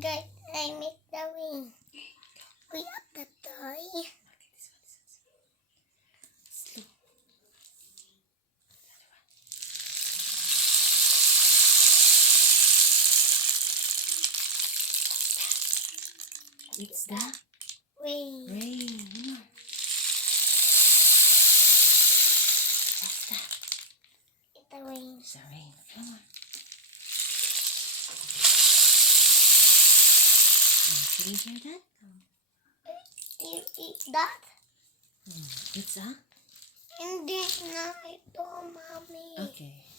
guys, I make the wing. We up the toy. Slow. It's the Wing. rain. Ano? What's that? It's the wing. It's the rain. Come on. Can you hear that? You eat that? It's a? Hindi na ito, mommy. Okay.